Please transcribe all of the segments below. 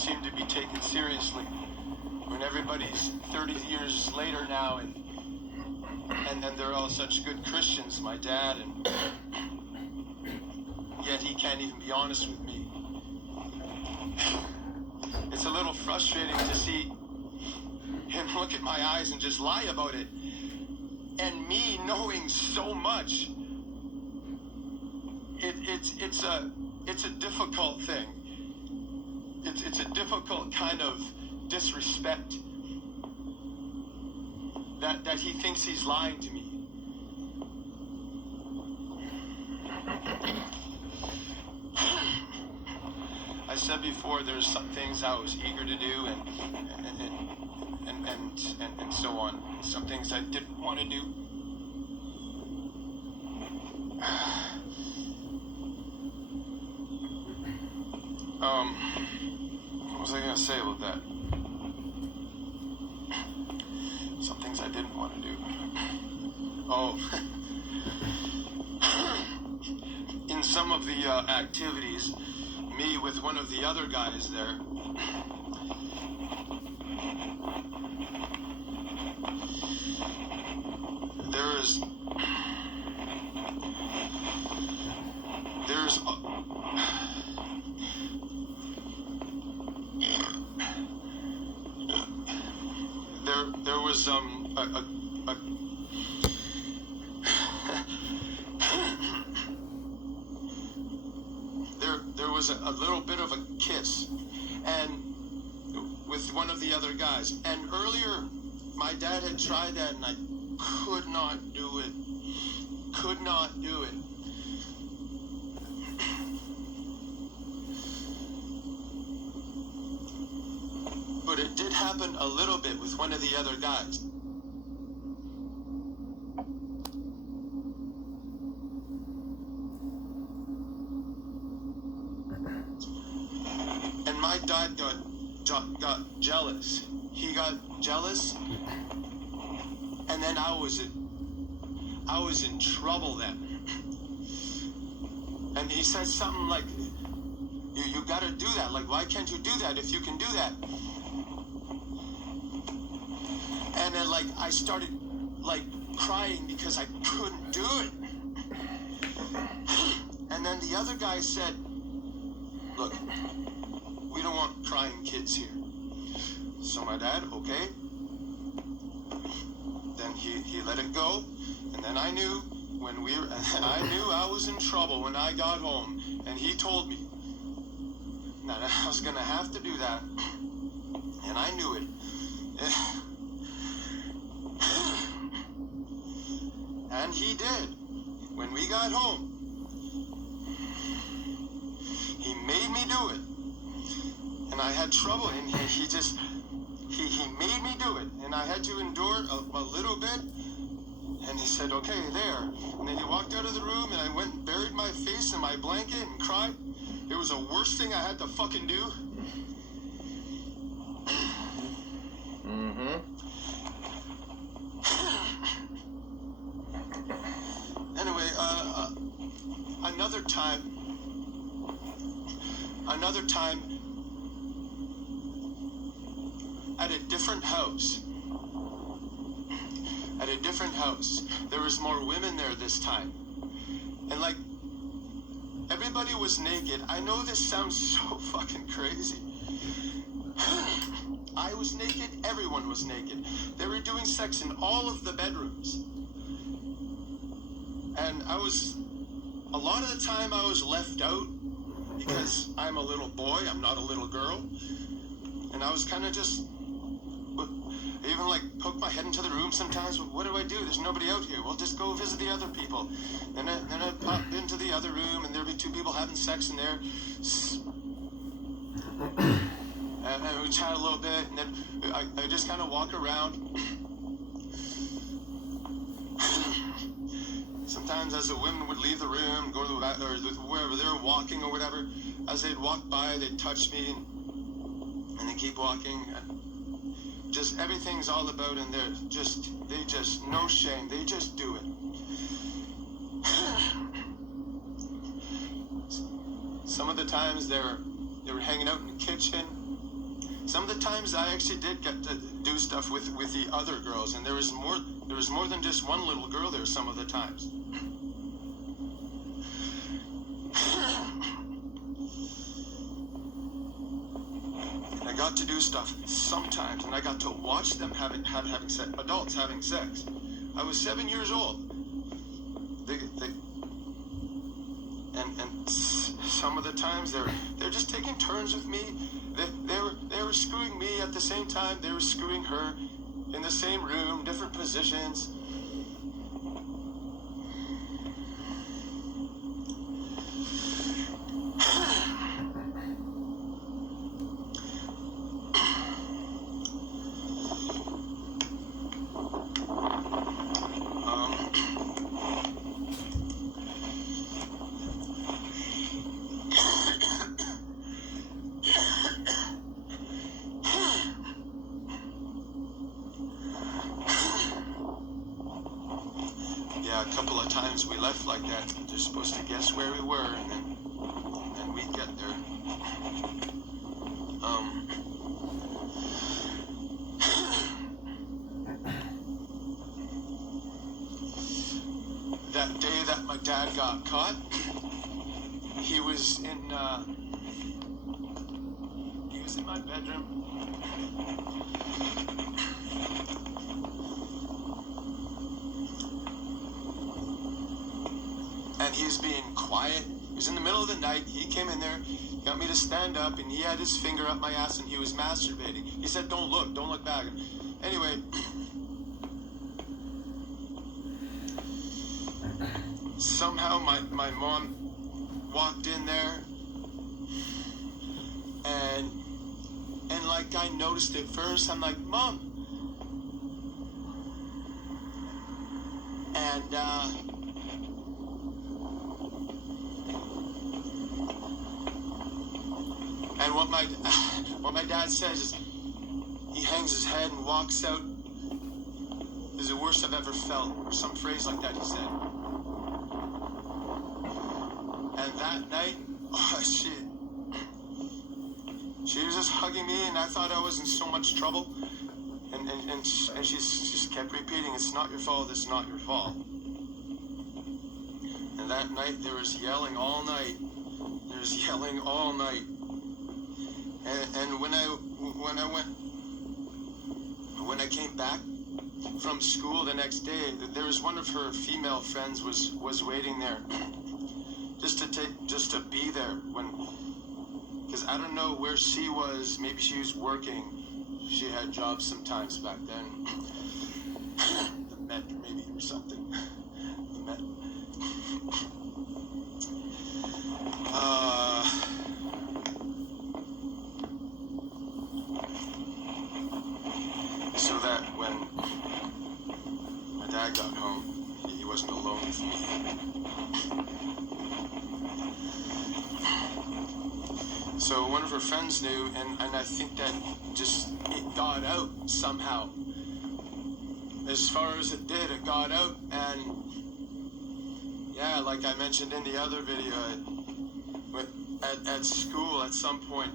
seem to be taken seriously. When everybody's 30 years later now, and then they're all such good Christians, my dad, and yet he can't even be honest with me. It's a little frustrating to see him look at my eyes and just lie about it. And me knowing so much, it's a difficult thing. It's a difficult kind of disrespect that he thinks he's lying to me. I said before, there's some things I was eager to do and so on. Some things I didn't want to do. What was I gonna say about that? Some things I didn't want to do. Oh. In some of the activities, me with one of the other guys there, there's there was there was a little bit of a kiss, and with one of the other guys. And earlier, my dad had tried that, and I could not do it. Could not do it. But it did happen a little bit with one of the other guys. And my dad got jealous. He got jealous, and then I was in trouble then. And he said something like, you gotta do that. Like, why can't you do that if you can do that? And then, like, I started, like, crying because I couldn't do it. And then the other guy said, look, we don't want crying kids here. So my dad, okay. Then he let it go. And then I knew I was in trouble when I got home. And he told me that I was going to have to do that. And I knew it. And he did. When we got home, he made me do it. And I had trouble, and he made me do it. And I had to endure a little bit. And he said, okay, there. And then he walked out of the room, and I went and buried my face in my blanket and cried. It was the worst thing I had to fucking do. Mm-hmm. Anyway, another time, at a different house. There was more women there this time. And, like, everybody was naked. I know this sounds so fucking crazy. I was naked, everyone was naked. They were doing sex in all of the bedrooms. And a lot of the time I was left out because I'm a little boy, I'm not a little girl. And I was kind of just, even like poke my head into the room sometimes. What do I do? There's nobody out here. We'll just go visit the other people. Then I'd pop into the other room, and there'd be two people having sex in there. And we chat a little bit, and then I just kind of walk around. Sometimes as the women would leave the room, go to the bathroom, or wherever they were walking or whatever, as they'd walk by, they'd touch me, and they keep walking. Just everything's all about, and they just no shame. They just do it. Some of the times they were hanging out in the kitchen. some of the times I actually did get to do stuff with the other girls, and there was more than just one little girl there some of the times. And I got to do stuff sometimes, and I got to watch them having sex, adults having sex. I was 7 years old. And some of the times they're just taking turns with me. They were screwing me at the same time. They were screwing her in the same room, different positions. Yeah, a couple of times we left like that. They're supposed to guess where we were, and then we'd get there. That day that my dad got caught, he was in my bedroom. And he's being quiet. He was in the middle of the night. He came in there, got me to stand up, and he had his finger up my ass, and he was masturbating. He said, don't look back. Anyway, somehow my mom walked in there, and like I noticed it first. I'm like, Mom. And what my dad says is, he hangs his head and walks out. This is the worst I've ever felt, or some phrase like that he said. And that night, she was just hugging me, and I thought I was in so much trouble. And she just kept repeating, it's not your fault, it's not your fault. And that night there was yelling all night. There was yelling all night. And when I came back from school the next day, there was one of her female friends was waiting there, just to be there because I don't know where she was. Maybe she was working. She had jobs sometimes back then. The Met maybe or something. The Met. So that when my dad got home, he wasn't alone with me. So one of her friends knew, and I think that just it got out somehow. As far as it did, it got out, and yeah, like I mentioned in the other video, at school at some point,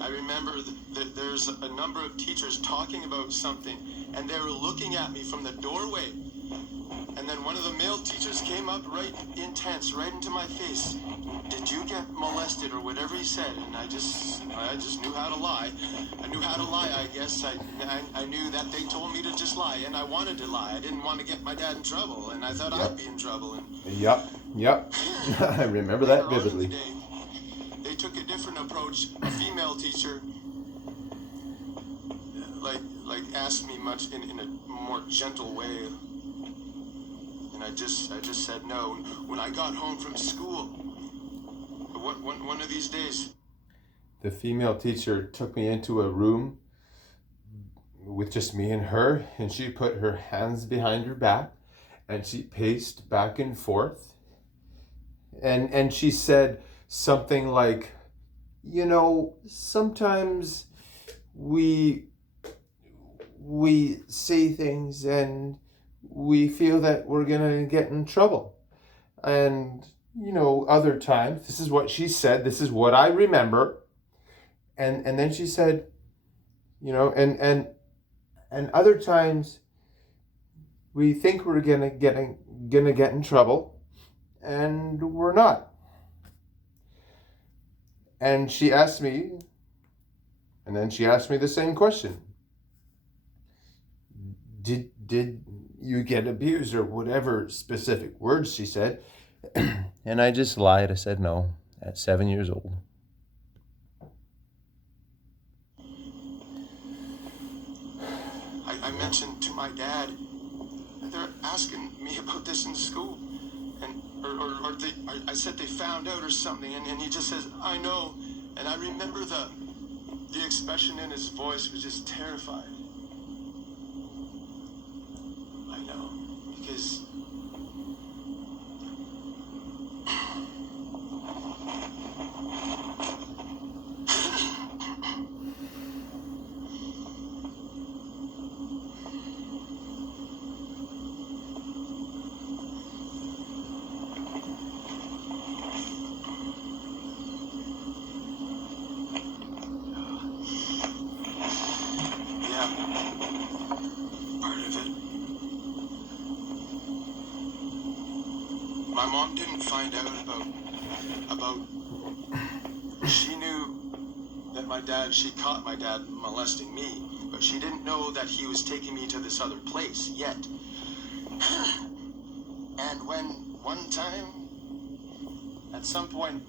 I remember that there's a number of teachers talking about something, and they were looking at me from the doorway. And then one of the male teachers came up right intense, right into my face. Did you get molested, or whatever he said? And I just knew how to lie. I knew how to lie, I guess. I knew that they told me to just lie, and I wanted to lie. I didn't want to get my dad in trouble, and I thought I'd be in trouble. And Yep. I remember that vividly. They took a different approach. A female teacher, like asked me much in a more gentle way, and I just said no. When I got home from school, one of these days, the female teacher took me into a room with just me and her, and she put her hands behind her back, and she paced back and forth, and she said something like, you know, sometimes we say things and we feel that we're gonna get in trouble, and you know, other times, this is what she said, this is what I remember, And then she said, you know, and other times we think we're gonna get in trouble, and we're not. And she asked me, and then she asked me the same question. Did you get abused, or whatever specific words she said? And I just lied. I said no at 7 years old. I mentioned to my dad, they're asking me about this in school. And I said they found out or something, and he just says, I know. And I remember the expression in his voice was just terrified. I know, because part of it. My mom didn't find out about she knew that she caught my dad molesting me, but she didn't know that he was taking me to this other place yet. And when one time, at some point,